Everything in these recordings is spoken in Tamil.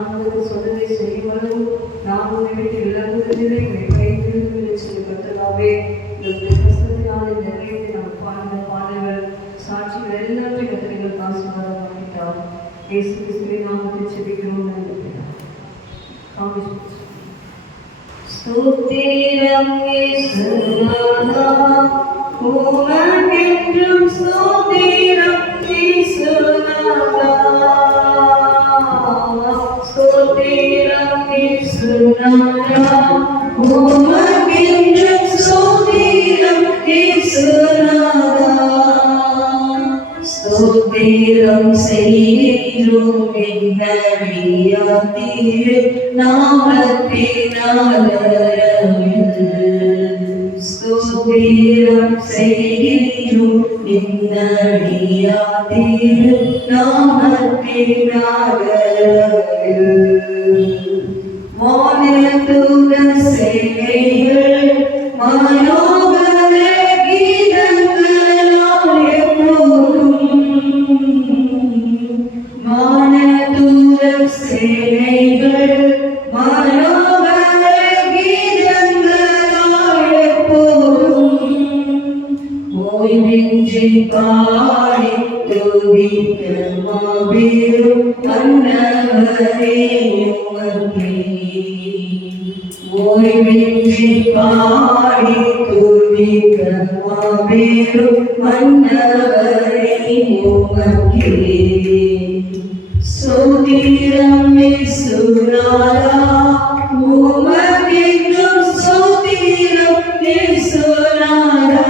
சொன்னதை செய்வதும் நாம் விட்டு விளங்குவதில்லை கைவிடுவதில்லை சொல்லி கர்த்தராவே நிறைவேற்றி நாம் பாடுகிற பாடல்கள் சாட்சிகள் எல்லாத்தையும் கத்திரிகள் ஆசீர்வாதமாக்கிட்டார். இயேசு கிறிஸ்துவின் நாமத்தில் ஜெபிக்கிறோம். ஸ்தோத்திரம் இயேசுநாதா, உமக்கென்றும் ஸ்தோத்திரம் இயேசுநாதா. ஸ்தோத்திரம் இயேசுநாதா, உமக்கென்றும் ஸ்தோத்திரம் இயேசுநாதா. ஸ்தோத்திரம் செய்கிறோம் என்னடியார் திரு நாமத்தினாலளவில். ஸ்தோத்திரம் செய்கிறோம் என்னடியார் திரு நாமத்தினாலளவில். வானதூத சேனைகள் மனோகர கீதங்களால் எப்போதும், வானதூத சேனைகள் மனோகர கீதங்களால் எப்போதும் ஓய்வின்றி பாடி துதிக்க மாபெரும் மன்னவரே உமக்கே. ஓய்வின்றி பாடி துதிக்க மாபெரும் மன்னவரே உமக்கே. ஸ்தோத்திரம் இயேசுநாதா, உமக்கென்றும் ஸ்தோத்திரம் இயேசுநாதா.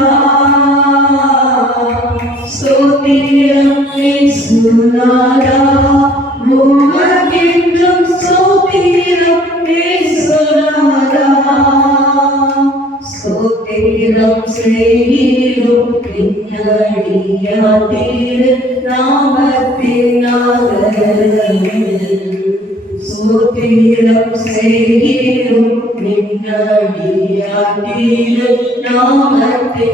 ஸ்தோத்திரம் இயேசுநாதா, உமக்கென்றும் ஸ்தோத்திரம் இயேசுநாதா. ஸ்தோத்திரம் செய்கிறோம் என்னடியார் திரு நாமத்தினாலளவில். ஸ்தோத்திரம் செய்கிறோம் என்னடியார் திரு நாமத்தினாலளவில்.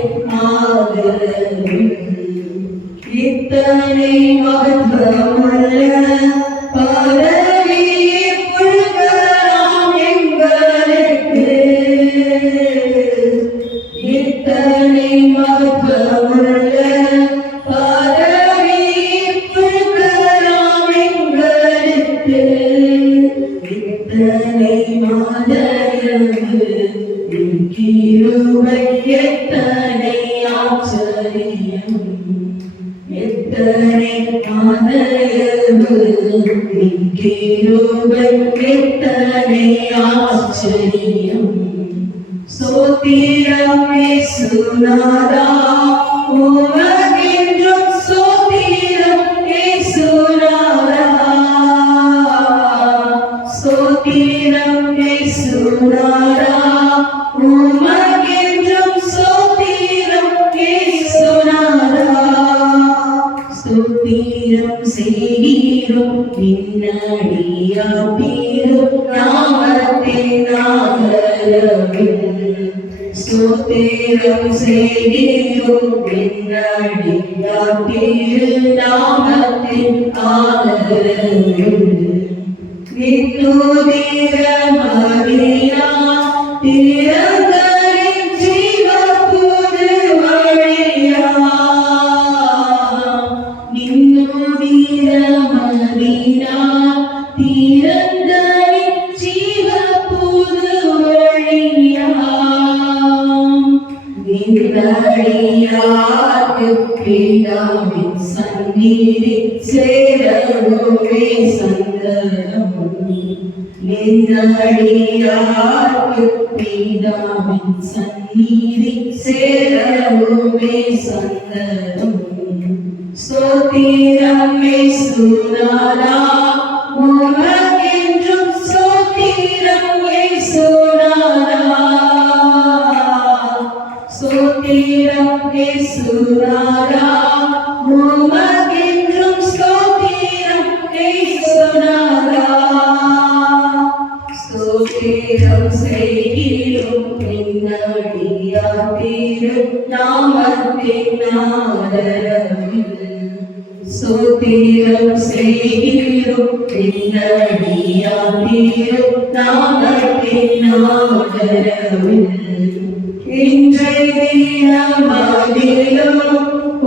இத்தனை மகத்துவமுள்ள பதவியை கொடுக்கலாம் எங்களுக்கு. இத்தனை மகத்துவமுள்ள பதவியை கொடுக்கலாம் எங்களுக்கு. இத்தனை மாதரவு கிருபை எத்தனை ஆச்சரியம். எத்தனை மாதரவு கிருபை எத்தனை ஆச்சரியம். ஸ்தோத்திரம் இயேசுநாதா, உமக்கென்றும் ஸ்தோத்திரம் இயேசுநாதா. ஸ்தோத்திரம் இயேசுநாதா, உமக்கென்றும் ஸ்தோத்திரம் இயேசுநாதா. ஸ்தோத்திரம் செய்கிறோம் என்னடியார் திரு நாமத்தினாலளவில். ஸ்தோத்திரம் செய்கிறோம் என்னடியார் திரு நாமத்தினாலளவில். நின்னோதிர மரியா திறந்தரின் ஜீவப்புது வழியா. நின்னோதிர மரியா திறந்தரின் ஜீவப்புது வழியா. நின்னடியார்க்கு பிதாவின் சந்நிதி சேரவே சந்தனம். நின்னடியார்க்கு பிதாவின் சந்நிதி சேரவே சந்தனம். ஸ்தோத்திரம் இயேசுநாதா, உமக்கென்றும் ஸ்தோத்திரம் இயேசுநாதா. ஸ்தோத்திரம் இயேசுநாதா, உமக்கென்றும் ஸ்தோத்திரம் இயேசுநாதா. ஸ்தோத்திரம் செய்கிறோம் என்னடியார் திரு நாமத்தினாலளவில். ஸ்தோத்திரம் ஸ்தோத்திரம் செய்கிறோம் பின்னடியாதீரும் நாமத்தின் ஆதரவில் இன்றைய தினமதிலும்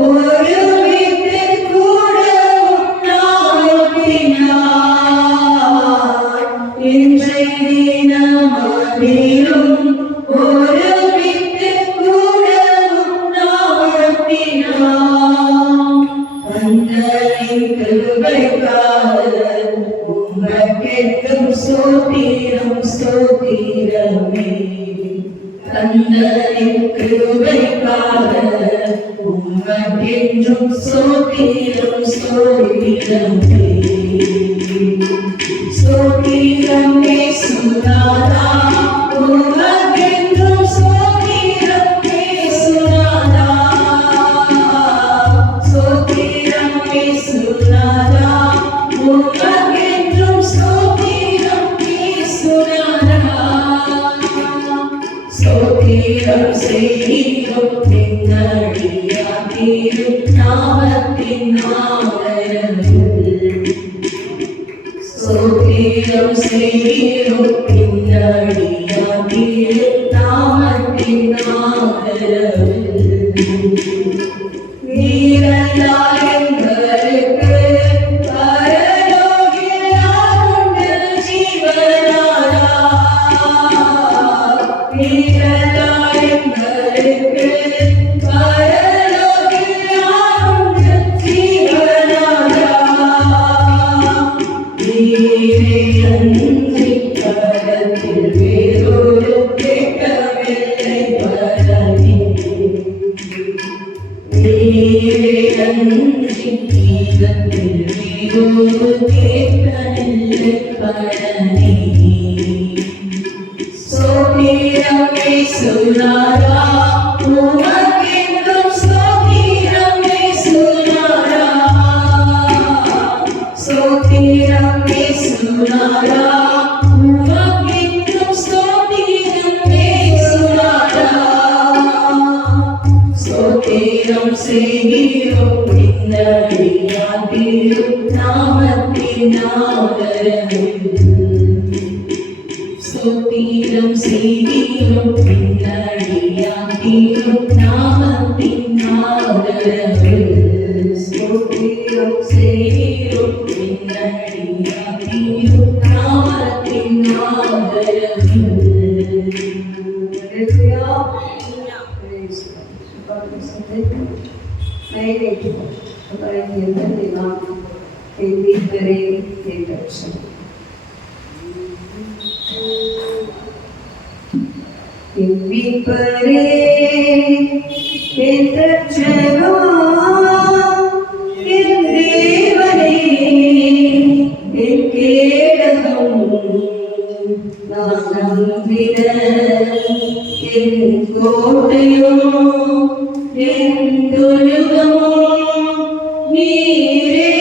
ஒருமித்து கூடவும் நாமத்தினார் இன்றைய தினமதிலும் ஒருமித்து கூடவும் நாமத்தினார் தந்தையின் கிருபைக்காக உமக்கென்றும் ஸ்தோத்திரம் ஸ்தோத்திரமே தந்தையின் கிருபைக்காக உமக்கென்றும் ஸ்தோத்திரம் ஸ்தோத்திரமே ஸ்தோத்திரம் இயேசுநாதா உமக்கென்றும் ஸ்தோத்திரம் இயேசுநாதா ஸ்தோத்திரம் இயேசுநாதா உமக்கென்றும் ஸ்தோத்திரம் இயேசுநாதா ஸ்தோத்திரம் செய்கிறோம் பின்னடியாதீரும் நாமத்தின் ஆதரவில் ஸ்தோத்திரம் செய்கிறோம் பின்னடியாதீரும் நாமத்தின் ஆதரவில் நீரல்லால் எங்களுக்கு பரலோகில் யாருண்டு ஜீவனாரா நீரல்லால் எங்களுக்கு பரலோகில் யாருண்டு ஜீவனாரா நீரே அன்றி பரத்தில் வேறொரு கேட்கவில்லை பரனே நீரே அன்றி கீதத்தில் வேறொரு கேட்கவில்லை பரனே ஸ்தோத்திரம் இயேசுநாதா உமக்கென்றும் ஸ்தோத்திரம் இயேசுநாதா ஸ்தோத்திரம் இயேசுநாதா உமக்கென்றும் ஸ்தோத்திரம் இயேசுநாதா ஸ்தோத்திரம் செய்கிறோம் பின்னடியாதீரும் நாமத்தின் ஆதரவில் ஸ்தோத்திரம் செய்கிறோம் பின்னடியாதீரும் நாமத்தின் ஆதரவில் ஸ்தோத்திரம் செய்கிறோம் பின்னடியாதீரும் நாமத்தின் ஆதரவில் மீட்பரே என் ரட்சகா என் தேவனே என் கேடகம் நான் நம்பின என் கோட்டையும் என் துருகமும் நீரே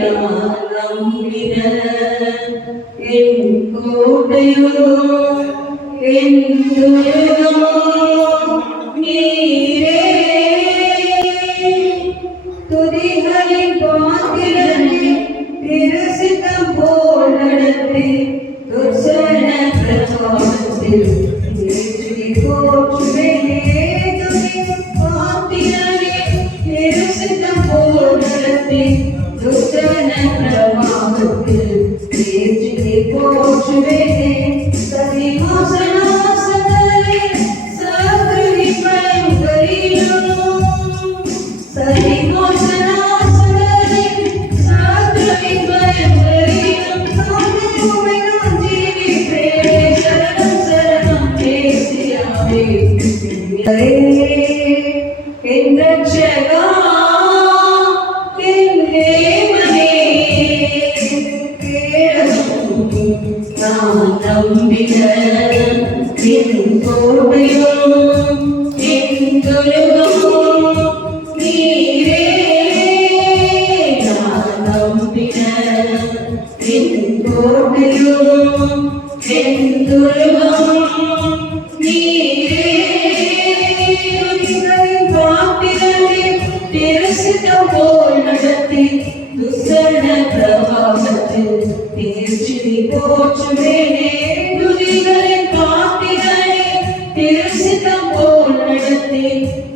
நான் நம்பின என் கோட்டையும் என் துருகமும் நீரே துதிகளின் பாத்திரனை திருசித்தம் போல் நடத்தி துர்சன பிரபாவத்தில் ஏற்றி போற்றுவேனே துதிகளின் பாத்திரனை திருசித்தம் போல் நடத்தி துர்சன பிரபாவத்தில் ஏற்றி போற்றுவேனே சதிமோசனாசனே சத்ருவி பயங்கரியும் சதிமோசனாசனே சத்ருவி பயங்கரியும் சாமியுமை நான் ஜீவிப்பேன் சரணம் சரணம் பேசியாவே என் ரட்சகா என் தேவனே நான் நம்பின என் கோட்டையும் என் துருகமும் நீரே நான் நம்பின என் கோட்டையும் என் துருகமும் நீரே பாத்திரமே திருசி திருசித்தம் போல் நடத்தி துசன பிரவாகத்தில் தேர்ச்சி போற்றுவேனே துதிகளின் பாட்டிகளே திருசித்தம் போல் நடத்தி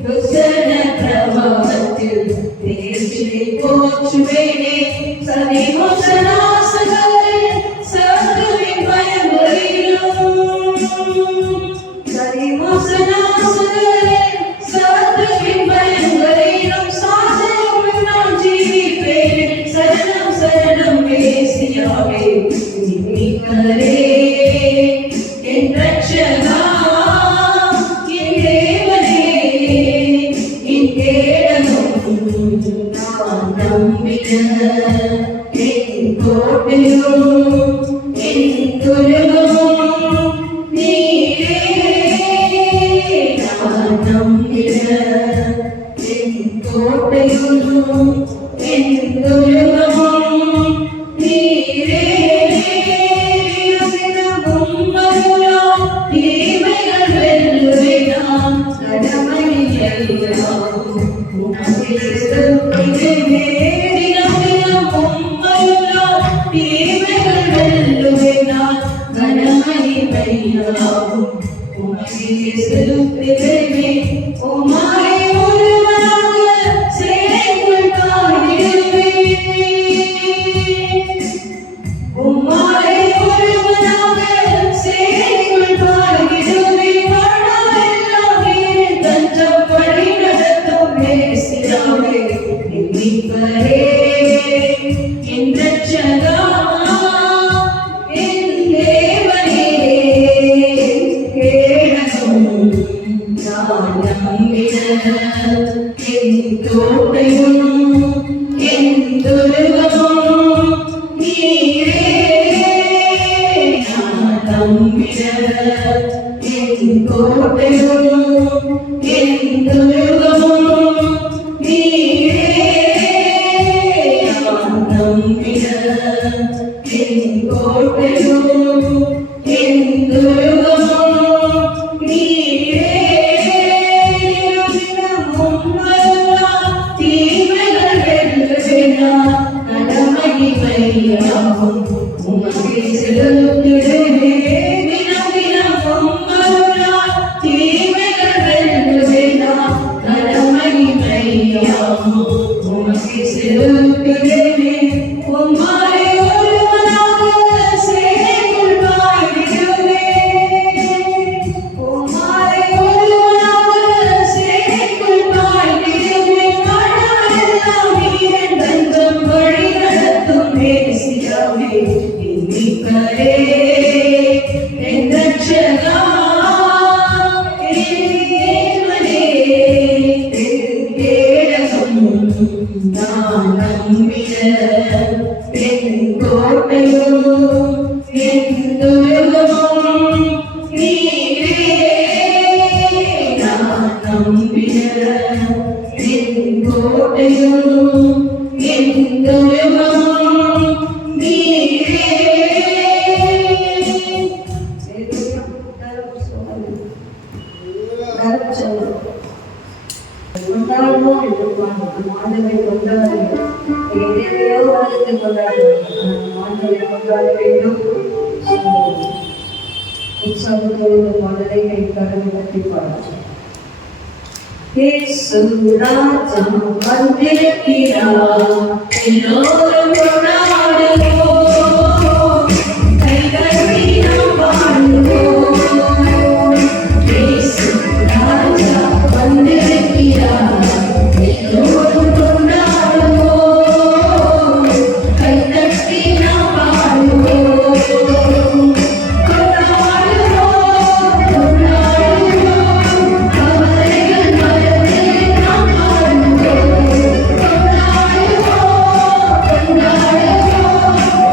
துசன பிரவாகத்தில் தேர்ச்சி போற்றுவேனே சதிமோசனாசகரே சத்துவின் பயங்களிலும் சதிமோசனாசகரே சத்துவின் பயங்களிலும் சாதனை நான் ஜீவிப்பேன் சரணம் சரணம் மேசியாவே நீங்களே என் ரட்சகா என் தேவனே என் கேடகம் நான் நம்பின என் கோட்டையும் என் துருகமும் நீரே நான் நம்பின என் கோட்டையும் என் துருகமும் நீரே தினமும் வருவாய் தீமைகள் வெல்லுவேனாம் கடமையெல்லாம் உனக்கே தினம் தினமும் வருவாய் தீமைகள் வெல்லுவேனாம் கடமையெல்லாம் உனக்கே செலுத்துவேனே உம்மாலே ஒருவனாக சேனைக்குள் பாடிடுவேன் உம்மாலே ஒருவனாக சேனைக்குள் பாடிடுவேன் வாழ்நாளெல்லாம் நீர் தஞ்சம் வழி நடத்தும் நேசியாவே என் மீட்பரே என் ரட்சகா என் தேவனே கேடகம் நான் நம்பின என் கோட்டையும் என் துருகமும் நீரே நான் நம்பின என் கோட்டையும் என் துருகமும் நீரே நான் நம்பின என் கோட்டையும் என் துருகமும் நீரே தினமும் வருவாய் தீமைகள் வெல்லுவேனாம் கடமையாகும் உமக்கே செலுத்திடுவே தினம் தினமும் வருவாய் தீமைகள் வெல்லுவேனாம் கடமையாகும் உமக்கே செலுத்திடுவே உம்மாலே ஒருவனாக சேனைக்குள் பாய்ந்திடுவேன் உம்மாலே ஒருவனாக சேனைக்குள் பாய்ந்திடுவேன் வாழ்நாளெல்லாம் நீர் தஞ்சம் வழி நடத்தும் மேசியாவே என் மீட்பரே என் ரட்சகா என் தேவனே என் கேடகம் நான் நம்பின என் கோட்டையும் என் துருகமும் நீரே நான் நம்பின என் கோட்டையும் என் துருகமும் நீரே கொண்டாடுவோம் என்று ஆண்டவரை கொண்டாட எதையோ வாழ்த்து கொண்டாடுவோம் ஆண்டவரை கொண்டாட வேண்டும் உற்சாகத்தோடு பாடலை கைக்காரனை பற்றி பாடுவோம் இயேசு ராஜா வந்திருக்கிறார் எல்லோரும் கொண்டாடுவோம் கைதட்டி நாம் பாடுவோம் இயேசு ராஜா வந்திருக்கிறார் எல்லோரும் கொண்டாடுவோம் கைதட்டி நாம் பாடுவோம் கொண்டாடுவோம் கொண்டாடுவோம் கவலைகள் மறந்து நாம் பாடுவோம் கொண்டாடுவோம் கொண்டாடுவோம்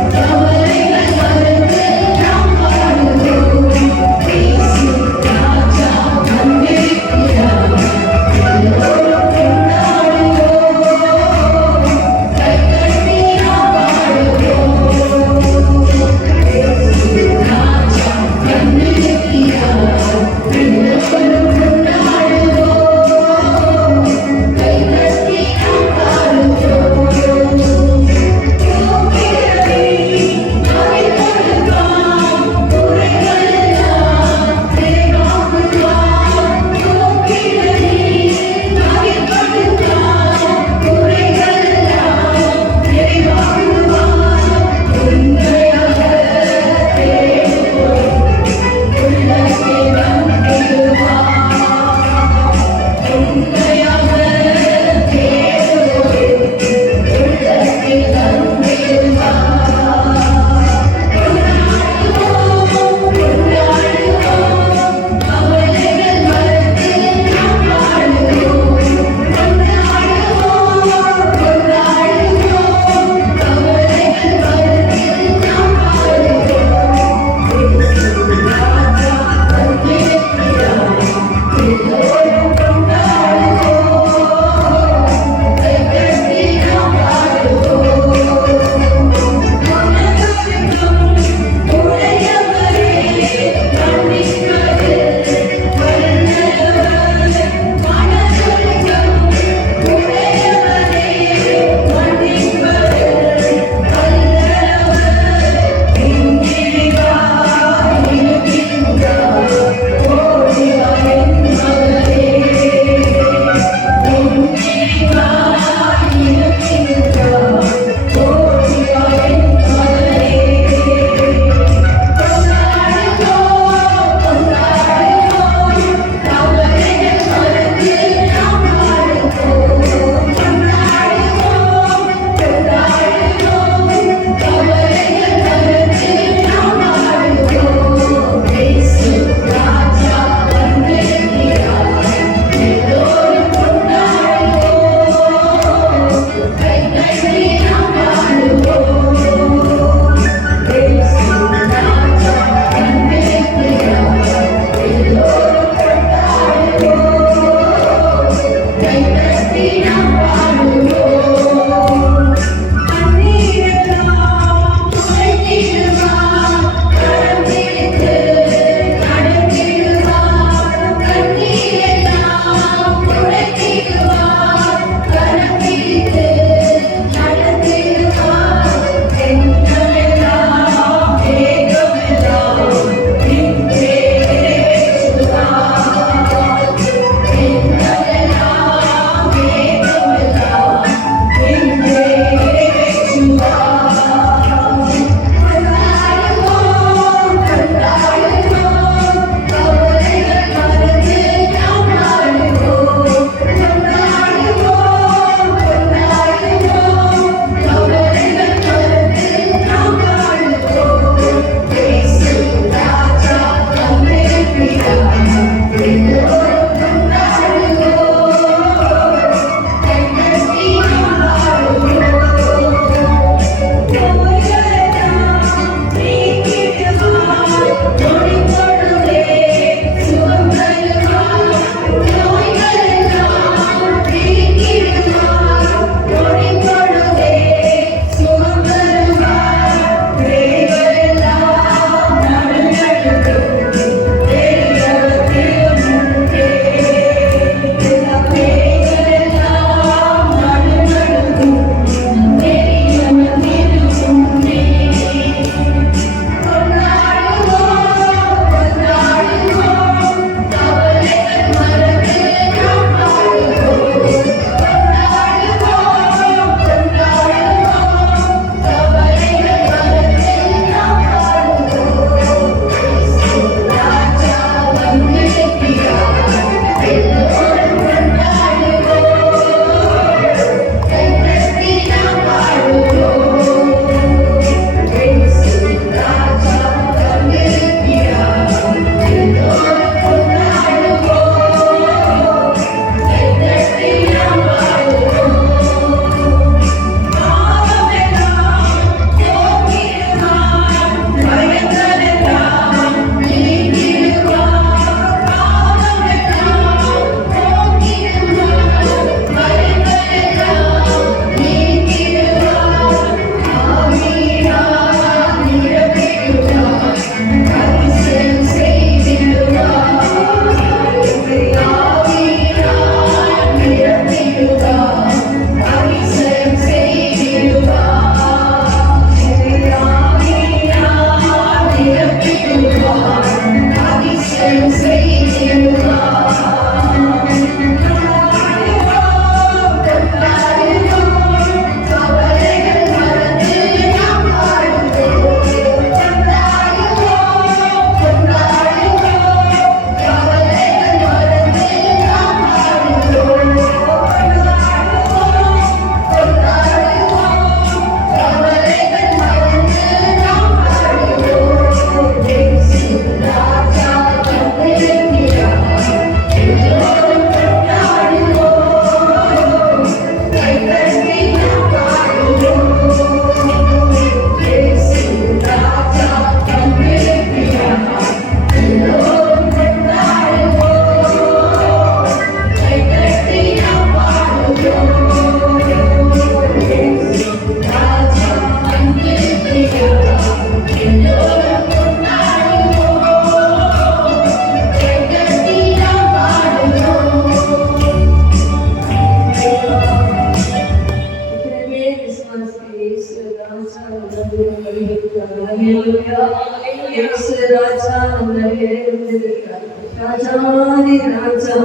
இயேசு ராஜா நம்மளே வந்திருக்கிறார். ராஜாதி ராஜா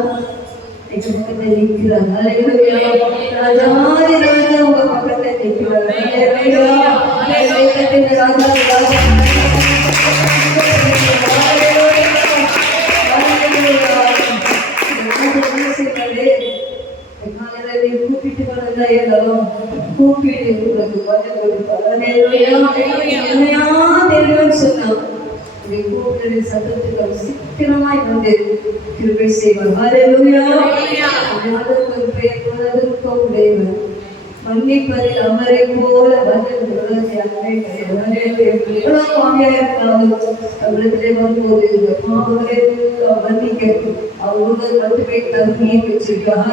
எங்க பக்கத்துல நிற்கிறார். ஹல்லேலூயா. ராஜாதி ராஜா உங்க பக்கத்துல நிற்கிறார். ஹல்லேலூயா. ஹல்லேலூயா. ராஜா ராஜா கூப்பிட்டு வந்தாலும் கூப்பிட்டு உங்களுக்கு பதில் கொடுப்பார். சொன்னான் கூப்பிட்டு சத்தத்துக்கு அவர் சீக்கிரமாய் வந்து கிருபை செய்வார். ஹல்லேலூயா. ஒரு பெயர் போனதற்கும் உடையவர் மன்னிப்பதில் அவரை போல பதில் அவரிடத்திலே வரும்போது மன்னிக்க அவர்கள் மட்டுமே தகுதியை வச்சிருக்காங்க.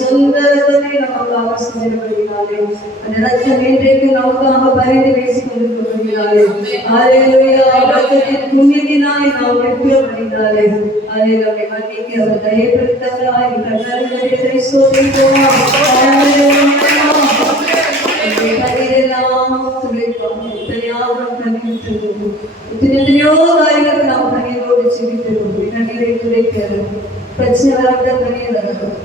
சொந்தத்தை நமக்காக செஞ்சிருப்பதினாலே அந்த ரத்தம் இன்றைக்கு நமக்காக பரிந்து பேசிக் கொண்டிருப்பதினாலே புண்ணியத்தினாலே நாம் பெற்றபடினாலே அதை நம்மை மன்னிக்க அவர் தயப்படுத்தவராய் கண்ணாடி சோதிப்போம். எத்தனையோ காரியங்கள் நாம் கண்ணீரோடு சிரித்திருக்கோம். கண்ணீரை துடைக்கிறோம். பிரச்சனை வராத கண்ணீர் வரணும்.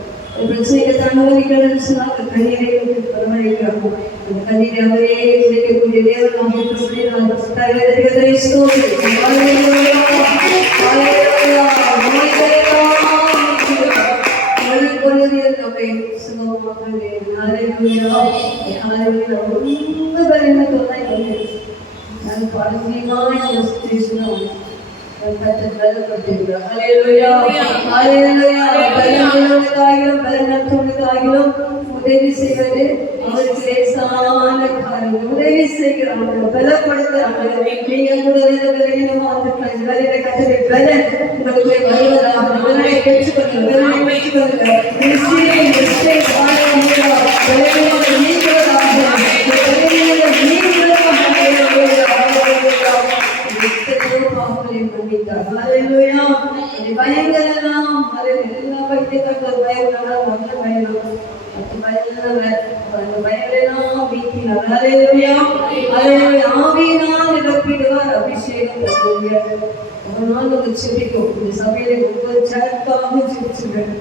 பிரச்சனைக்கு அனுமதிகள் சொன்னாங்க. கண்ணீரை வரவழைக்கிறாங்க. அந்த கண்ணீரை அவரே துடைக்கக்கூடிய தேவன் நாம் உதவி செய்வது அவருக்கு லேசான காரியம். உதவி செய்கிறாங்க, பலப்படுத்துறாங்க. நீங்க கூட உங்களுக்கு வருவதாக பெற்றுக்கொள்ளுங்க. அபிஷேகம் சபையில ஒவ்வொரு சரக்காக சிரிச்சுவேன்.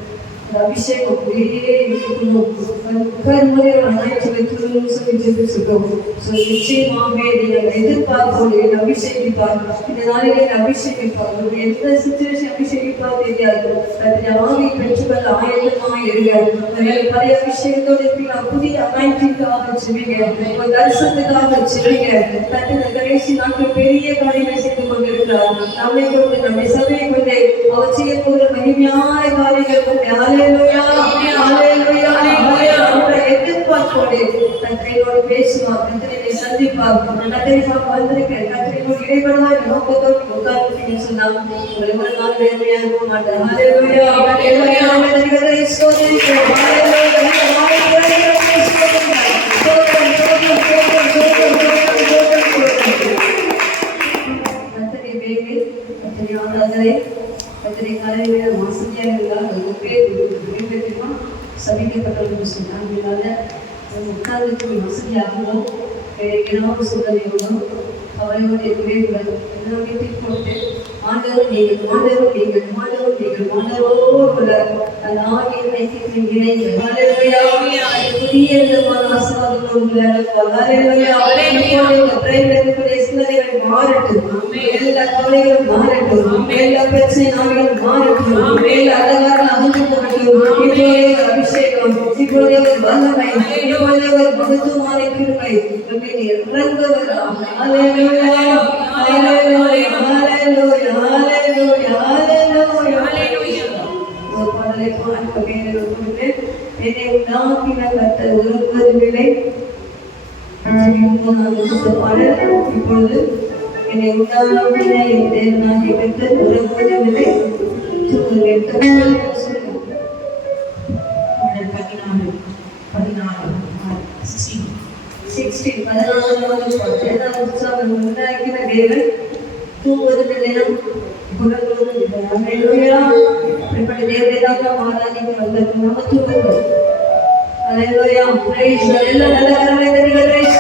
அபிஷேகம் நிச்சயமாகவே நீங்கள் எதிர்பார்ப்போம். அபிஷேகிப்பார். இந்த நாளிலே அபிஷேகிப்பார். எந்த சிச்சுவேஷன் அபிஷேகிப்பார் தெரியாது. ஆவியை பெற்றுக்கொள்ள ஆயத்தமாக இருங்க. பழைய அபிஷேகத்தோடு புதிய அனாயிட்டிங்காக செய்வீங்க. ஒரு தரிசனத்துக்காக செய்வீங்க. இந்த கடைசி நாட்கள் பெரிய காரியங்களை செய்து கொண்டிருக்கிறார். நம்மை கொண்டு நம்மை சபையை கொண்டு அவர் செய்ய போகிற மகிமையான காரியங்கள் கொண்டு எதிர்பார்ப்போடு கத்திரையோடு பேசுவார். கத்திரை சந்திப்பார். கத்திரிக்காக வந்திருக்கேன். கத்திரையோடு இடைபடுவார். நோக்கத்தோடு உட்கார்ந்து சொன்னாங்க. ஒரு நாள் வேலையாக இருக்க மாட்டார். சபிக்கப்பட்டவர்கள் சொன்னாங்க. உட்கார்ந்து வசதியாகவும் ஏதாவது சொல்லணும். அவரையோடைய குறைவுகள் எல்லாமே தீர்ப்போட்டு ஆண்டவர் நீங்கள் ஆண்டவர் நீங்கள் ஆண்டவர் நீங்கள் ஆண்டவரோடு அந்த ஆவியின் இணைந்து புதிய விதமான ஆசீர்வாதங்களோடு சிந்தனைகள் மாறட்டும். எல்லா கவலைகளும் மாறட்டும். எல்லா பிரச்சனை நாடுகளும் மாறட்டும். எல்லா அலங்காரம் அகன்று போகட்டும். இப்போதே ஒரு அபிஷேகம், இப்போதே ஒரு வல்லமை, இப்போதே ஒரு மகத்துவமான கிருபை இறங்குவதா. ஒரு பாடலை என்னை உண்டாக்கின கர்த்தர் ஒருவருமில்லை. பாடல் இப்பொழுது என்னை உண்டாக்கின என் தேவனாகிய கர்த்தர் ஒருவருமில்லை. 16 உண்டாக்கின தேவன் தூங்குவதில்லையா புறப்படுவதில்லை. அல்லேலூயா. இப்படி தேவனை தான் ஆராதிக்க வந்தது. நம்ம தூங்குவோம். அல்லேலூயா. பிரைஸ் எல்லா நல்ல கரங்களை தட்டி பிரைஸ்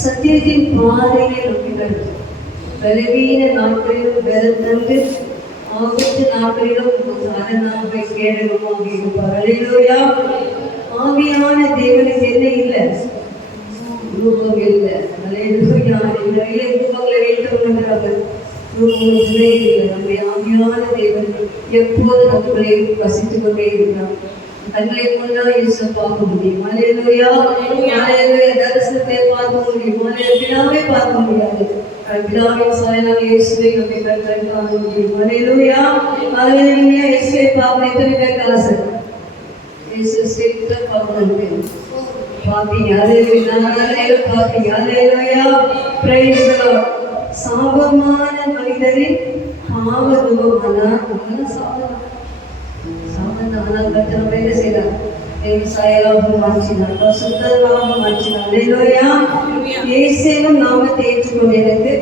சத்தியத்தின் பாதையை நம்பினர். பலவீன நாட்களிலும் பலத்தன்று ஆபத்து நாட்களிலும் அரணாக கேடகமாக இருப்பார். அல்லேலூயா. ஆவியான தேவனுக்கு என்ன இல்லை? ரூபம் இல்லை. அல்லேலூயா. நிறைய ரூபங்களை வைத்தவர்கள் ரூபங்களே இல்லை. நம்முடைய ஆவியான தேவன் எப்போது நமக்குள்ளே வசித்துக் கொண்டே இருக்கிறார். தங்களை கொண்டால் இயேசு பார்க்க முடியும். அல்லேலூயா. அல்லேலூயா. தரிசனத்தை பார்க்க முடியும். பிதாவை பார்க்க முடியாது. பிதாவின் சாயலாக இயேசுவை நம்மை கண்கள் காண முடியும். அல்லேலூயா. அல்லேலூயா. இயேசுவை பார்க்க எத்தனை பேருக்கு ஆசை? இயேசு ஸ்ட்ரெயிட்டா பார்க்கணும். பாப்பீங்க. அல்லேலூயா. பாப்பீங்க. அல்லேலூயா. Praise the Lord. சாபமான மனிதரின் பாவரூபமான சாபம் கர்த்தர் வேலை செய்தார். சாயலாக மாற்றினார். சுத்தமாக மாற்றினார். அல்லேலூயா. இயேசுவின் நாமத்தை ஏற்றுக்கொண்டு எனக்கு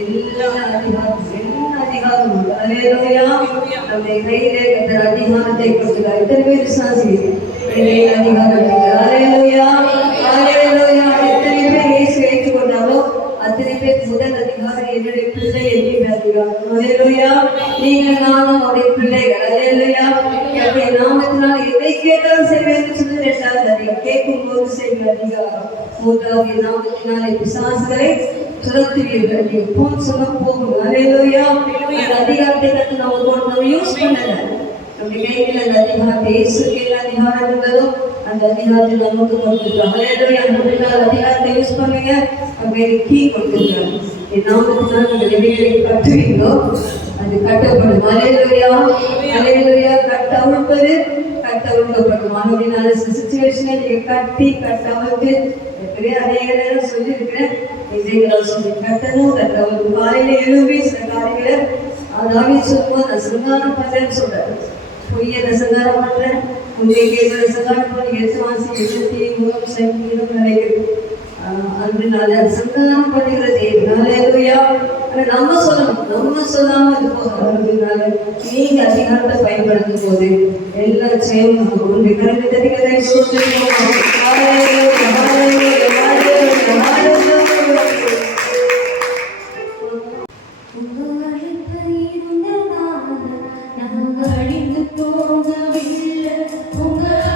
எல்லா அதிகாரம் உண்டு. அல்லேலூயா. நம்முடைய கையிலே கர்த்தர் அதிகாரத்தை கொடுக்கிறார். எத்தனை பேர் விசுவாசிக்கிறீர்கள்? அதிகாரம் இருக்கிறார். அல்லேலூயா. அல்லேலூயா. எத்தனை பேர் இயேசு ஏற்றுக்கொண்டாலோ அத்தனை பேர் முதல் அதிகாரம் என்னுடைய பிள்ளை என்கிற அதிகாரம். அல்லேலூயா. நீங்கள் நானும் அவருடைய பிள்ளைகள். அல்லேலூயா. என்னுடைய நாமத்தினால் எதை கேட்டாலும் செய்வேன் என்று சொல்லி இரண்டாவது அதிகாரம். கேட்கும் போது செய்கிற அதிகாரம். மூன்றாவது நாமத்தினாலே பிசாசுகளை துரத்துவீர்கள். எப்போது சொல்ல போகும். அல்லேலூயா. அந்த அதிகாரத்தை கற்று நம்ம யூஸ் பண்ணல. நம்முடைய கையில் அந்த அதிகாரத்தை இயேசுக்கு என்ன அதிகாரம் இருந்ததோ அந்த அதிகாரத்தை நமக்கு கொடுத்துருக்காங்க. அல்லேலூயா. அந்த அதிகாரத்தை யூஸ் பண்ணுங்க. நம்ம கீ கொடுத்துருக்காங்க. என் நாமத்தினால் நீங்கள் எவைகளை கட்டுவீங்களோ அது கட்டப்படும். அல்லேலூயா. அல்லேலூயா. கட்டவிழ்ப்பது கட்டவிழ்க்கப்படும். அப்படினால சிச்சுவேஷனை நீங்க கட்டி கட்டவிழ்த்து எப்படியே அநேக நேரம் சொல்லியிருக்கிறேன். இதைகளை சொல்லி கட்டணும். கட்டவிழ்ப்பு காலையில எழுப்பி சில காரியங்களை அதாவே சொல்லுவோம். நான் சங்காரம் பண்றேன்னு சொல்றேன். பொய்ய சங்காரம் பண்றேன். உங்களை சங்காரம் பண்ணி 8 சங்கீதம் நினைக்கிறேன். அதனால சங்காரம் பண்ணுகிறது. அல்லேலூயா. நம்ம சொல்லணும். நம்ம சொல்லாம இது போகிறதுனால நீங்க அதிகாரத்தை பயன்படுத்தும் போது எல்லா செயலும் உங்களுடைய கருத்தை தெரிகிறதை சொல்லுவோம். அழிந்து போகவில்லை. உங்கள்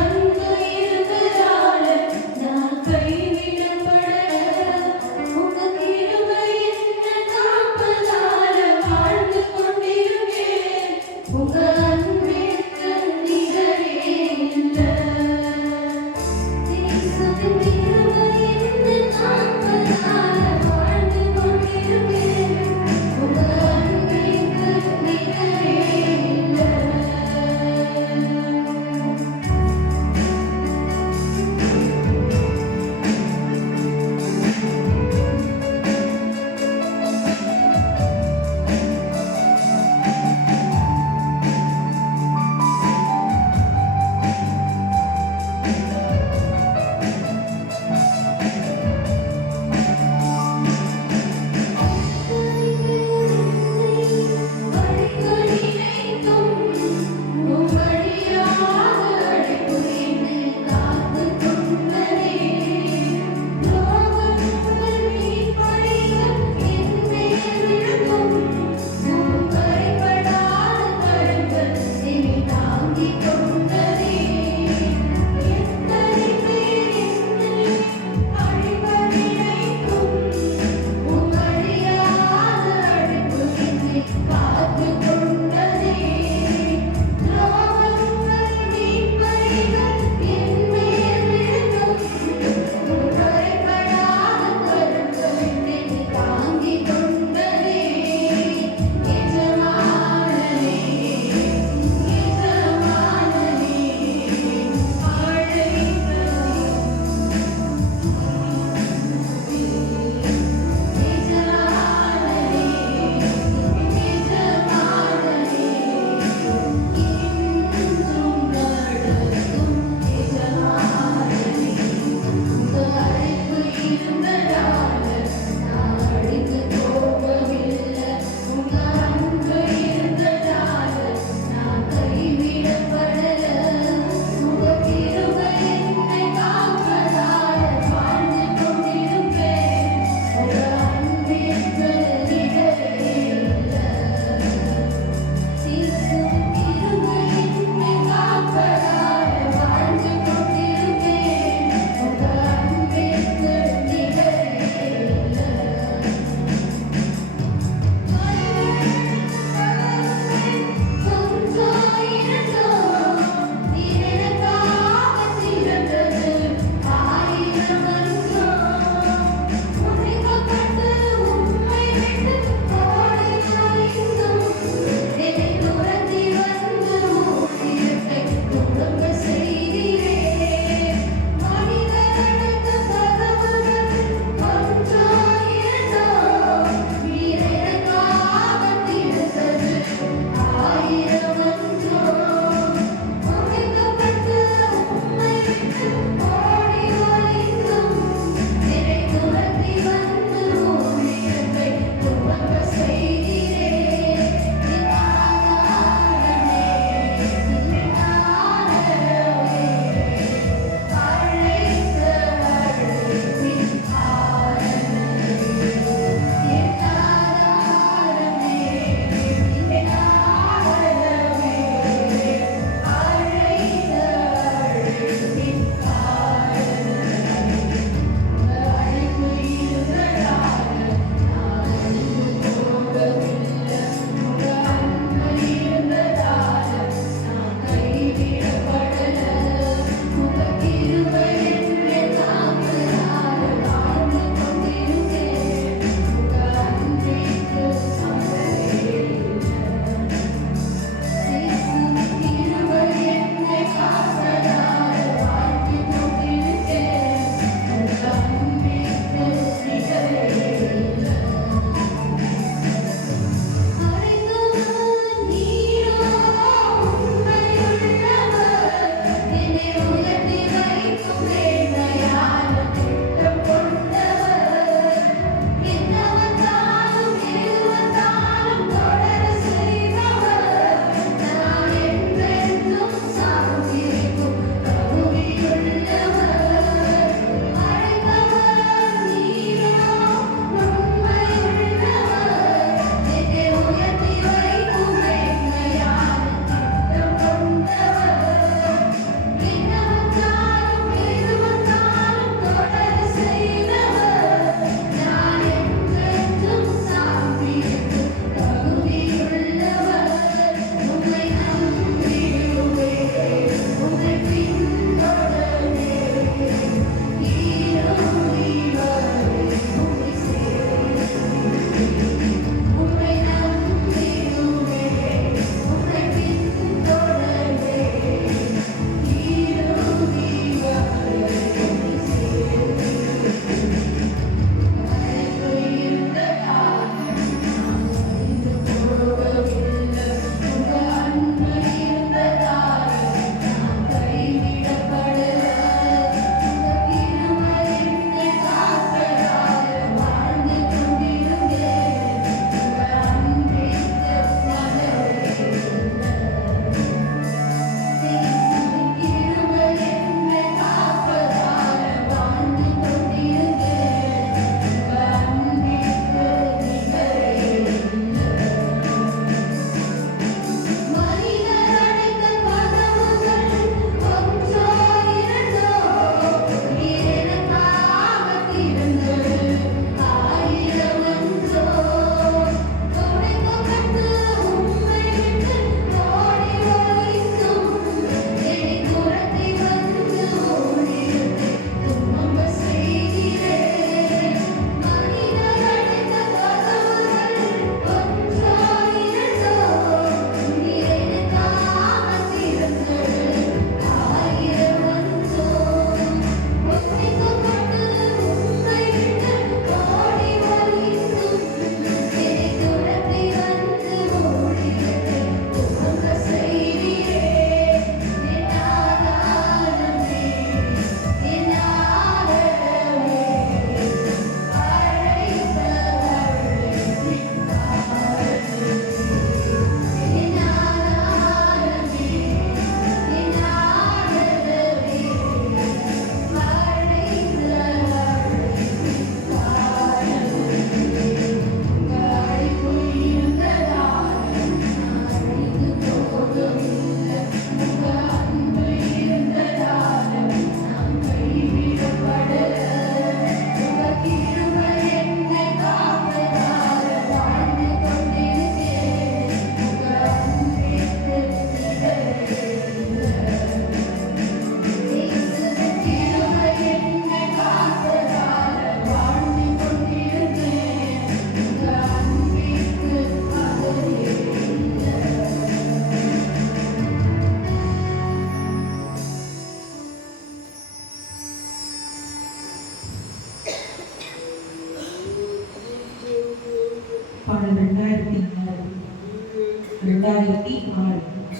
உயர்த்தி பாடுகிறோம்.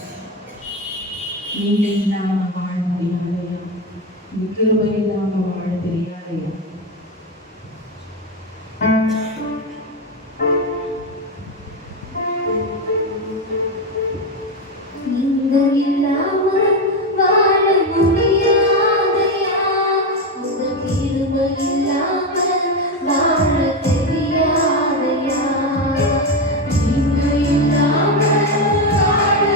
நீங்க இல்லாம வாழ முடியாதையா, உங்க கிருபை இல்லாம வாழ தெரியாதையா. நீங்க இல்லாம வாழ முடியாதையா, உங்க கிருபை இல்லாம வாழ தெரியாதையா. நீங்க இல்லாம வாழ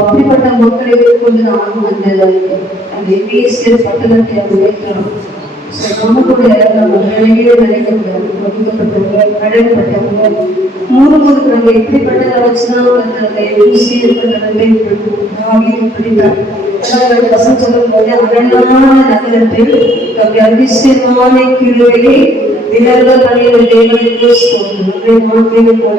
அப்படிப்பட்ட மக்களை கொண்டு நானும் அந்த பட்டணத்தை நமக்குடைய நிலையிலே நினைக்கப்பட்டவங்க கடன்பட்டவங்க மூலமுறுக்கிறவங்க எப்படிப்பட்டதை வச்சுதான் அந்த ஊசி பட்டணத்தை பிடித்தார். வசம் சொல்லும் போது அரணான நகரத்தில் அதிசயமான கிருபையை விலக பணியில தேவனுக்கு போல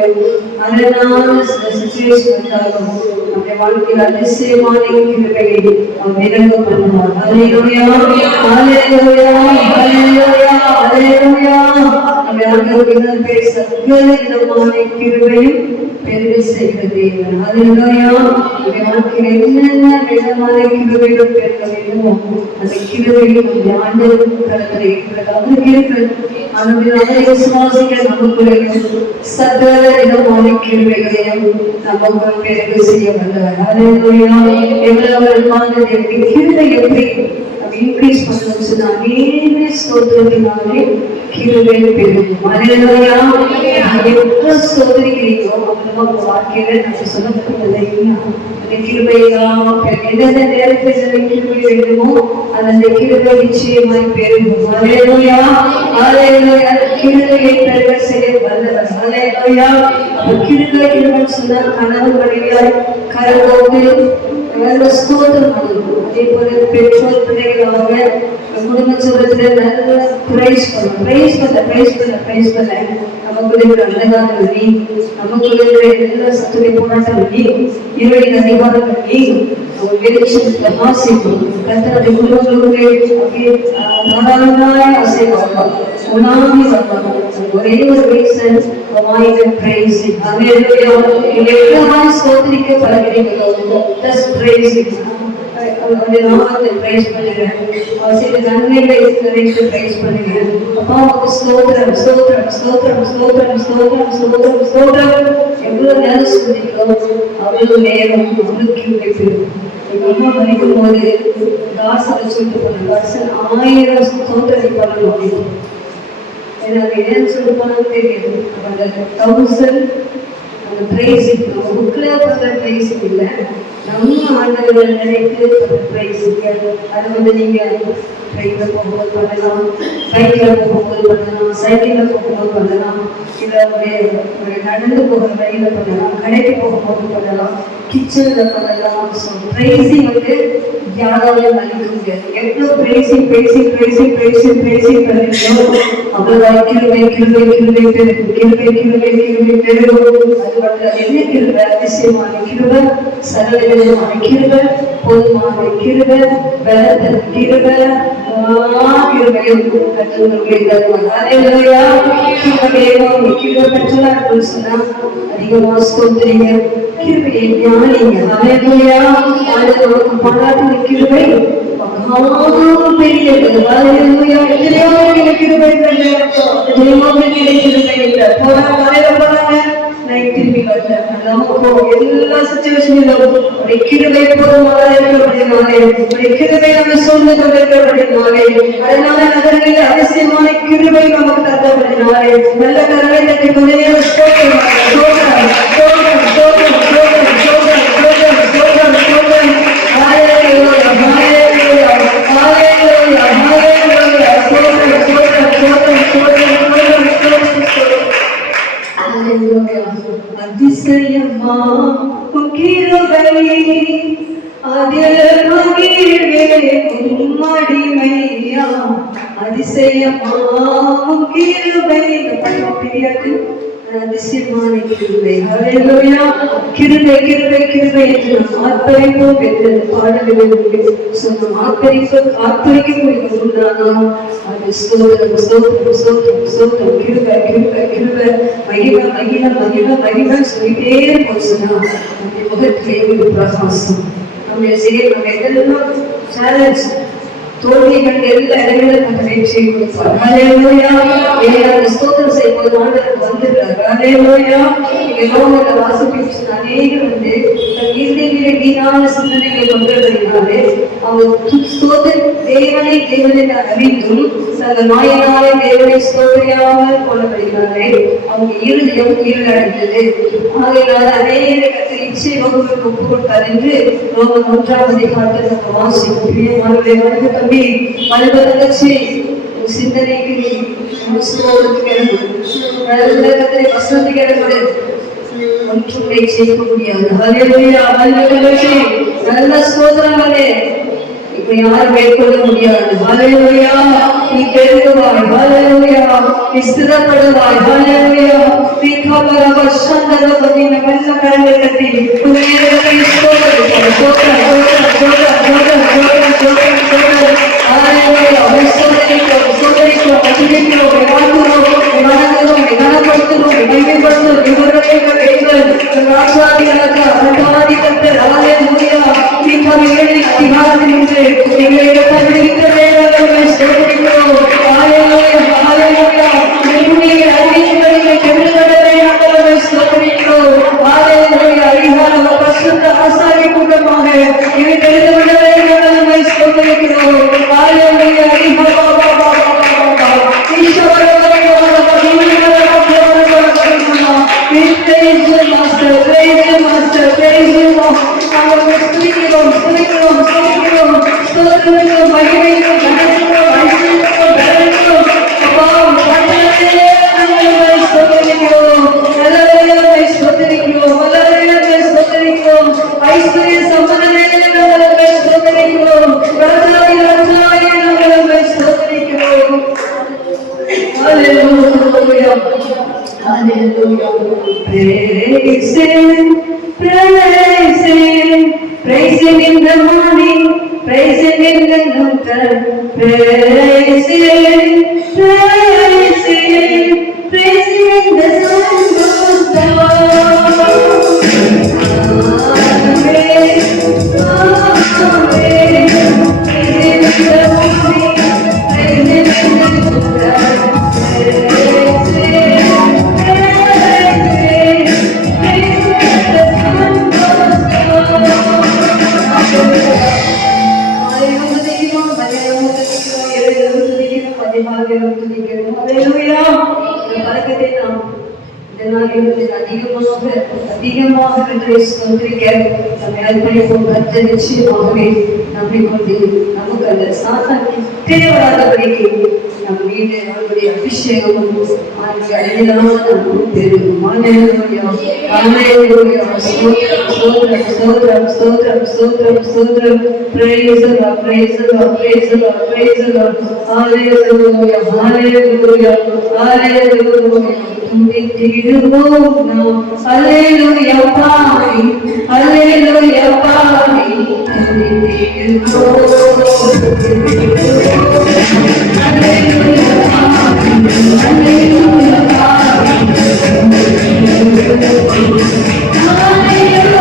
அரணான சிச்சுவேஷன் வந்தாலும் நம்முடைய வாழ்க்கையில் அதிசயமான கிருபையை விலக பண்ணுவார். அல்லேலூயா, அல்லேலூயா, அல்லேலூயா, அல்லேலூயா. நம்முடைய ஆண்டவர் பேர் சகல விதமான கிருபையும் பெருமை செய்கிற தேவன். அல்லேலூயா. நம்முடைய வாழ்க்கையில் என்னென்ன விதமான கிருபைகள் பெருக வேண்டுமோ அந்த கிருபையும் நம்முடைய ஆண்டவர் கருத்தில் இருக்கிறது. அவருக்கு இருக்கிறது. அவரை விசுவாசிக்க நமக்குள்ளையும் சகல விதமான கிருபைகளையும் நமக்கு பெருக செய்ய வந்தவர். அல்லேலூயா. எவ்வளவு கிருபை எப்படி இன்க்ரீஸ் பண்ணணும் சொன்னா அநேக ஸ்தோத்திரத்தினாலே கிருபை பெருகும். அல்லேலூயா. எப்ப ஸ்தோத்திரிக்கிறீங்களோ அவ்வளவா உங்க வாழ்க்கையில நம்ம சொல்லப்பட்டதில்லை அந்த கிருபையெல்லாம் எந்தெந்த நேரத்தில் கிருபை வேண்டுமோ அந்த கிருபை நிச்சயமாய் பெருகும். அல்லேலூயா, அல்லேலூயா. கிருபையை பெருக செய்ய வல்லவர். அல்லேலூயா. கிருபை கிருபைன்னு சொன்னா கணவன் மனைவியாய் கரகோடு ஸ்தோத்திரம் பண்ணுவோம். அதே போல பெற்றோர் பிள்ளைகளாக குடும்ப சூழத்துல நல்ல பிரைஸ் பண்ண நமக்குள்ள அழகான நீ நமக்குள்ள எல்லா சத்துரை போராட்டம் நீ இருவரின் அதிகாரங்கள் நீ வெளிச்சம் ஆசைக்கும் கத்தனுடைய குடும்பங்களுடைய நாடாளுமாய் ஆசை வாழ்வார் உணாமி வாழ்வார். ஒரே ஒரு ரீசன் எவ்வளவு சோதரிக்க பழகிறீங்களோ சில நன்மைகளை பிரைஸ் பண்ணுங்க. அப்பா ஸ்தோத்திரம் ஸ்தோத்திரம் ஸ்தோத்திரம் ஸ்தோத்திரம் ஸ்தோத்திரம் ஸ்தோத்திரம் ஸ்தோத்திரம். எவ்வளவு நேரம் சொல்றீங்களோ அவ்வளவு நேரம் அவளுக்கு பெறும். எங்க அம்மா மறைக்கும் போது தாசனை சொல்லிட்டு போனாங்க 1000 ஸ்தோத்திரத்தை பண்ணணும் அப்படின்னு. எனக்கு ஏன்னு சொல்லி போனாலும் தெரியாது. அந்த 1000 அந்த பிரைஸிங் நம்ம புக்கில் பண்ற பிரைஸிங் இல்லை, நம்ம ஆண்டவர்கள் நினைத்து பிரைஸிங்க. அது நீங்க ட்ரெயினில் போகும்போது பண்ணலாம், பைக்கில் போகும்போது பண்ணலாம், சைக்கிளில் போகும்போது பண்ணலாம், இல்லை நடந்து போகிற வழியில் பண்ணலாம், கடைக்கு போகும்போது பண்ணலாம், கிச்சனில் பண்ணலாம். ஸோ பிரைஸிங் யாராலையும் மதிக்க முடியாது. எவ்வளோ pricing pricing pricing pricing pricing பண்ணுறீங்களோ அவ்வளோ கிருபை கிருபை கிருபை பெருகும். கிருபை கிருபை கிருபை பெருகும். அது மட்டும் என்ன கிருபை? அதிசயமான கிருபை, சகல விதமான கிருபை, போதுமான கிருபை, பலத்த கிருபை, கிருபையும் கற்றுகளுடைய தருவார். அல்லேலூயா. கிருபை பெற்றலாம் சொன்னா அதிகமா ஸ்தோத்திரிங்க. கிருபையை ஞானிங்க. அல்லேலூயா. அது நமக்கு பாராட்டின கிருபை பெரியது. அல்லேலூயா. எத்தனையோ கிருபை இல்லை. போறாங்க திரும்பி வந்தேன். நமக்கு எல்லா சிச்சுவேஷனிலும் கிருபை போதுமாக இருக்கிறபடினாலே, கிருபை நம்ம சூழ்ந்து கொண்டிருக்கிறபடினாலே, அதனால நகரங்களில் அவசியமான கிருபை நமக்கு தந்தபடினாலே நல்ல கரவை தட்டி கொண்டே அதிசயமாம் கிருபை. இந்த படம் தெரியாது, அதிசயமான கிருபை. ஹல்லேலூயா. கிருபை கிருபை கிருபை என்று நாம் ஆர்ப்பரிப்போம் என்று பாடல்களில் சொன்னோம். ஆர்ப்பரிக்கக்கூடிய ஒன்றானால் அது ஸ்தோத்திரம் ஸ்தோத்திரம் ஸ்தோத்திரம் ஸ்தோத்திரம். கிருபை கிருபை கிருபை மகிமை மகிமை மகிமை மகிமை சொல்லிட்டே இருப்போம் சொன்னா நம்முடைய முகத்திலே ஒரு பிரகாசம். நம்முடைய செயல் நம்ம எதெல்லாம் சேலஞ்ச் தோல்விகள் எல்லா இடங்களிலும் நம்ம வெற்றியை கொடுப்பார். ஹல்லேலூயா. ஏதாவது ஸ்தோத்திரம் செய்யும்போது ஆண்டவர் வந்துடுறார். ஹல்லேலூயா. லோகத்தை வாசிப்பிச்சு அநேகர் தன் இருதயத்திலே வீணான சிந்தனைகளை கொண்டவர்களாலே அவங்க ஸ்தோத்திர தேவனை அறிந்தும் தங்கள் வாயினாலே தேவனை ஸ்தோத்திரியாமல் கொள்ளப்படுகிறாரே அவங்க இருதயம் இருளடைந்தது. ஆகையினால் அநேகரை கர்த்தர் இச்சை வகுப்புக்கு ஒப்பு கொடுத்தார் என்று ரோமர் 1ஆம் அதிகாரத்தில் நம்ம வாசிக்கிறோம். தம்பி மல்பதச்சி சிந்தனைக்கு வசனத்துக்கு இடப்படு ஒன்றுமே செய்ய முடியாது. நல்ல சோதரங்களே இப்ப யாரும் மேற்கொள்ள முடியாது. ஹல்லேலூயா. நீ பெருகுவாய். ஹல்லேலூயா. நீ ஸ்திரப்படுவாய். ஹல்லேலூயா. நீ கபரவ சந்தரவதி நல்ல கரங்களை தட்டி உன்னை ஸ்தோத்திரம் ஸ்தோத்திரம் ஸ்தோத்திரம் ஸ்தோத்திரம் ஸ்தோத்திரம் ஸ்தோத்திரம் ஸ்தோத்திரம். ஹல்லேலூயா. ஸ்தோத்திரிக்கிறோம் ஸ்தோத்திரிக்கிறோம் ஸ்தோத்திரிக்கிறோம் வணங்குகிறோம் கனப்படுத்துகிறோம் மகிமைப்படுத்துகிறோம். இவருடைய வேதங்கள் ராஜாதிகளுக்கு அனதாதி கர்த்தர். ஹல்லேலூயா. நீ கவிகளை அதிகாரத்தில் இன்று எங்களை கண்டுபிடித்த வேதங்களை ஸ்தோத்திரிக்கிறோம். ஹல்லேலூயா ஹல்லேலூயா. உம்முடைய அறிவிப்புகளை கண்டுகொண்டதை நாங்கள் ஸ்தோத்திரிக்கிறோம். ஹல்லேலூயா. அதிகாரம் பரிசுத்த ஆசாரிய கூட்டமாக இதை தெரிந்துகொண்டதை நாங்கள் ஸ்தோத்திரிக்கிறோம். ஹல்லேலூயா. Praise Him, praise Him, praise Him in the morning, praise Him in the noontime, praise Him, praise Him, praise Him in the sun goes down. Amen, amen. Praise Him in the morning, praise Him in the noontime, praise Him. அதிகமாக நிச்சயமாகவே நம்பிக்கொண்டு நமக்கு அந்த சாத்தான் தேவையாதபடிக்கு நம் மீது அவருடைய அபிஷேகமும் பெருகும். ஸ்தோத்திரம் ஸ்தோத்திரம் ஸ்தோத்திரம் ஸ்தோத்திரம் ஸ்தோத்திரம். Praise the Lord, praise the Lord, praise the Lord, praise the Lord. Hallelujah, hallelujah, hallelujah. துதித்திடுவோம் நாம். Hallelujah, பாடி, Hallelujah, பாடி துதித்திடுவோம். Hallelujah, பாடி, Hallelujah, பாடி துதித்திடுவோம். Hallelujah.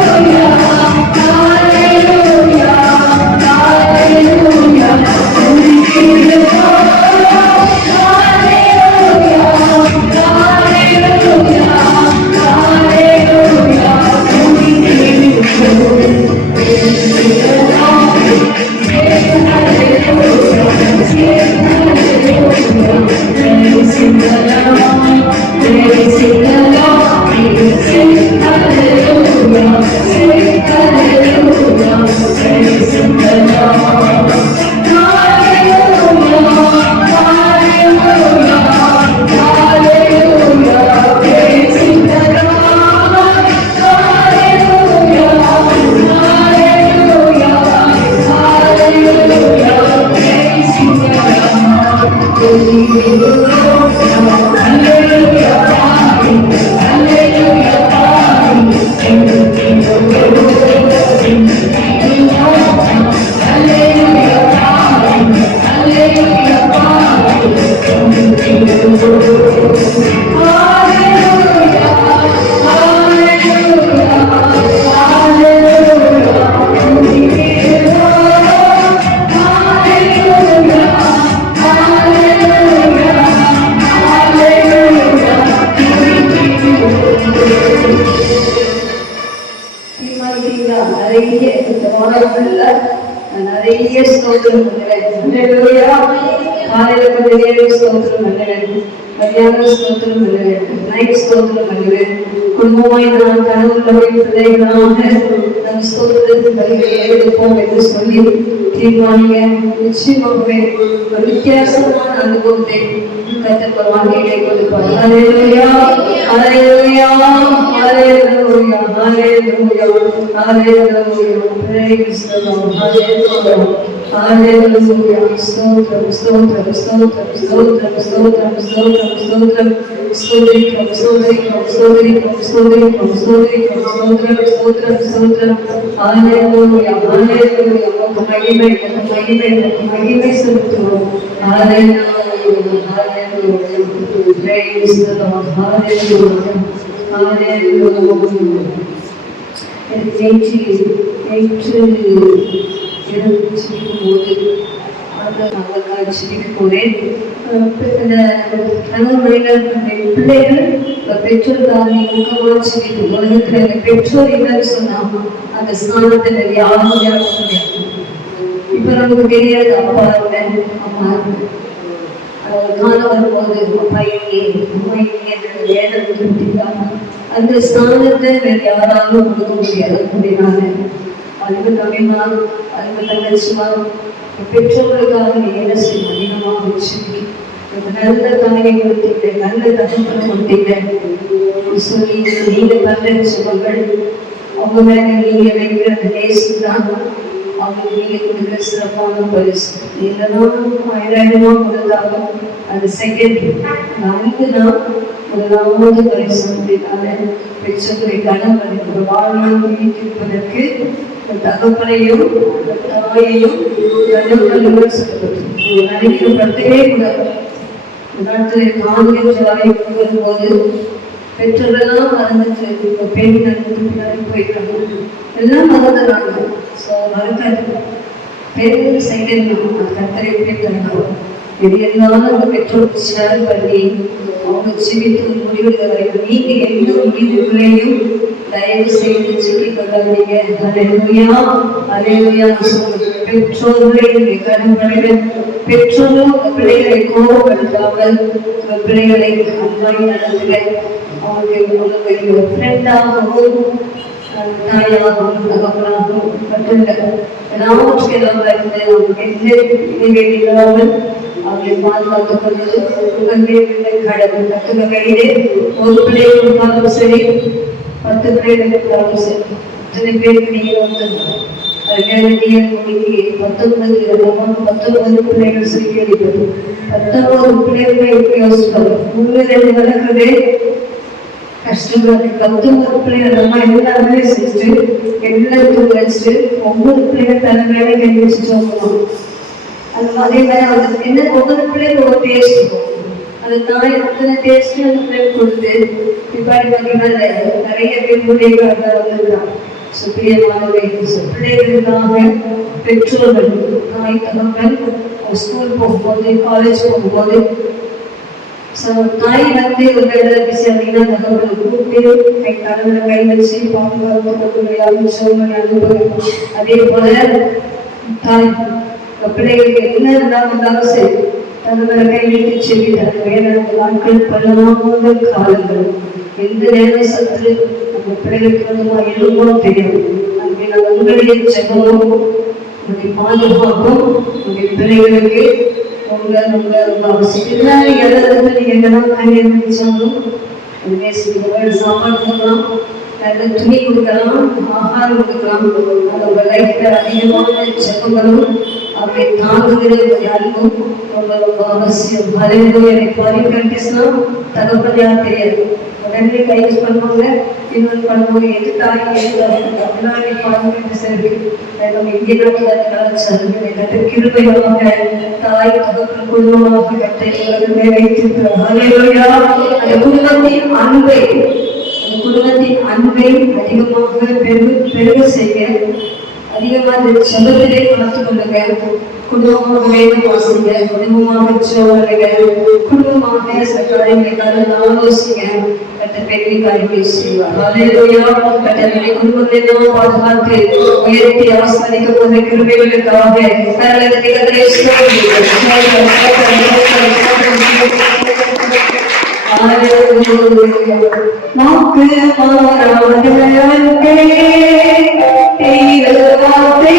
நிறைய ஸ்தோத்திரம் காலையில கொஞ்சம் நேரம் ஸ்தோத்திரம் பண்ணுவேன், மத்தியானம் ஸ்தோத்திரம் பண்ணுவேன், நைட் ஸ்தோத்திரம் பண்ணுவேன். குடும்பமாய் நான் கணவர்களுடைய பிள்ளைகளாக நம் ஸ்தோத்திரத்தின் வழிகளை எடுப்போம் என்று சொல்லி தீர்மானிக்க நிச்சயமாகவே ஒரு வித்தியாசமான அனுபவத்தை கத்தர் வாழ்க்கையை கொடுப்பார். ஹல்லேலூயா, ஹல்லேலூயா, ஹல்லேலூயா, ஹல்லேலூயா, ஹல்லேலூயா. Praise the Lord. Hallelujah. Hallelujah. Stotram, stotram, stotram, stotram, stotram, stotram, stotram. Stotram, stotram, stotram, stotram, stotram, stotram, stotram, stotram. Hallelujah. Hallelujah. மகிமை செலுத்துவோம். Hallelujah. Hallelujah. Praise the Lord. Hallelujah. Hallelujah. நேற்று சிரிக்கும்போது நாங்கள் சிரிக்க போறேன். பிள்ளைகள் பெற்றோருக்காக ஊக்கமாக சிரிக்கும் உலகத்துல பெற்றோர் என்னன்னு சொன்னா அந்த ஸ்நானத்துல யாரும் முடியாது. இப்ப நமக்கு தெரியாது அப்பா அம்மா காண வரும்போது அப்பா இங்கே அம்மா இங்கே வேலை கொடுத்துட்டாங்க. அந்த ஸ்தானத்தை வேற யாராலும் கொடுக்க முடியாது. அப்படின்னால அதுக்கு தமிழ்மா அதுக்கு தங்கச்சிமா பெற்றோர்களுக்காக நீ என்ன செய்யணும், அதிகமாக வச்சு நல்ல தாயை கொடுத்தீங்க, நல்ல தகப்பனை கொடுத்தீங்க சொல்லி நீங்க தந்த சுமங்கள் அவங்க மேல நீங்க வைக்கிற அந்த நேசம் தான் அவங்களுக்கு நீங்க கொடுக்குற சிறப்பான பரிசு. இதெல்லாம் 1000 கொடுத்தாலும் அது செகண்ட் அன்பு தான் முதலாவது பரிசு. அப்படின்னால பெற்றோரை கணவன் ஒரு வாழ்நாள் நீட்டிப்பதற்கு தகப்பனையும் தாயையும் கணவன் சொல்லப்பட்டு நடிக்கப்பட்டே கூடாது. நாட்டில் காங்கிரஸ் வாய்ப்பு போது பெற்றோரெல்லாம் மறந்துட்டு பெண் பின்னாடி போயிட்டாங்க, எல்லாம் மறந்துடுறாங்க. ஸோ மறக்காது பெண் செகண்ட் கத்தரை எப்படி தரணும் இது எல்லாரும் அந்த பெற்றோர் ஷேர் பண்ணி அவங்க ஜீவித்து முடிவுகள் வரைக்கும் நீங்க எந்த முடிவுகளையும் தயவு செய்து சிக்கிக் கொள்ளாதீங்க. ஹல்லேலூயா, ஹல்லேலூயா. பெற்றோர்களை கணவர்கள் பெற்றோரும் பிள்ளைகளை கோபப்படுத்தாமல் பிள்ளைகளை அன்பாய் நடத்துக. அவங்களுக்கு ஃப்ரெண்டாகவும் தாயாகவும் தகவலாகவும் கற்றுங்கள். எல்லாவற்றையும் எந்த இல்லாமல் அவர்களை பாதுகாத்துக் கொள்வது உங்கள் கடவுள். கத்துக்க கையிலே ஒரு பிள்ளைகள் இருந்தாலும் சரி 10 பிள்ளைகள் இருந்தாலும் சரி அத்தனை பேருக்கு நீங்க வந்து மொழிக்கு 19 பிள்ளைகள் சிரிக்கிறது. 19 பிள்ளைகளை எப்படி யோசிப்பாங்க? 3 நடக்குதே கஷ்டமா இருக்கு. 19 பிள்ளைகள் நம்ம எல்லாருமே செஞ்சு எல்லாத்துக்கும் வச்சுட்டு 9 பிள்ளைகள் தலை மேல கை வச்சுட்டு வரணும். அது அதே மாதிரி அது என்ன ஒவ்வொரு பிள்ளைக்கு ஒரு டேஸ்ட் இருக்கும். அது நான் எத்தனை டேஸ்ட் அந்த பிள்ளைகள் கொடுத்து பின்னாடி பார்த்தீங்கன்னா நிறைய பேர் பிள்ளைகள் வந்துருக்காங்க. பிரியமானவை பிள்ளைகளுக்காக பெற்றோர்கள் தாய் தகவல் ஸ்கூல் போகும்போது காலேஜ் போகும்போது தாய் வந்து ஒரு பிசி அப்படின்னா தகவல் கூப்பிட்டு கடவுளை கை வச்சு பாதுகாப்பு சோதனை அனுப்புகிறோம். அதே போல தாய் பிள்ளைகளுக்கு என்ன இருந்தாலும் சரி தகவலை கைவிட்டு செவி தர வேற நாட்கள் பலமான காலங்கள் எந்த நேரம் சத்து அந்த பிள்ளைகளுக்கு வந்து எதுவும் தெரியும். அதுக்கு உங்களுடைய செலவும் உங்களுடைய பாதுகாப்பும் உங்களுடைய பிள்ளைகளுக்கு அவசியம் இல்லை. எதாவது நீங்க எங்கெல்லாம் கல்யாணம் முடிச்சாலும் சாப்பாடு கொடுக்கலாம், நல்ல துணி கொடுக்கலாம், ஆகாரம் கொடுக்கலாம். உங்க லைஃப்ல அதிகமான செலவுகளும் அப்படி தாங்குகிற ஒரு அன்பும் ரொம்ப ரொம்ப அவசியம். ஹல்லேலூயா. எனக்கு பாருங்க கண்டிஷனா தகப்பன் யார் தெரியாது, உடனே கைது பண்ணுவாங்க, இன்னொரு பண்ணுவாங்க, எது தாய் எது அப்படிலாம் பாருங்க சரி. நம்ம இந்திய நாட்டில் கலாச்சாரம் கட்ட கிருபையாக தாய் தகப்பன் குடும்பமாக கட்டை வைத்திருக்கிறார். ஹல்லேலூயா. அந்த குடும்பத்தின் அன்பை அதிகமாக பெருக செய்ய அதிகமாக சபத்திலே பார்த்துக் கொள்ளுங்க. குடும்பமாக வேணும் வாசிங்க, குடும்பமாக சோழங்க, குடும்பமாக சட்டங்களை ஆலோசிங்க. கட்ட பெரிய காரியங்களை செய்வார். ஹல்லேலூயா. கட்டளை குடும்பத்தை பாதுகாத்து உயர்த்தி ஆசீர்வதிக்க போகிற கிருபைகளுக்காக நமக்கு மாறாத அன்பே தீரவாத்தை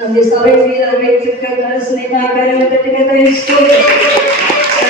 நம்முடைய சபை வீரர் வைத்திருக்க கரசனை காய்கறிகள் தட்டுகிறதை சொல்லுவோம்.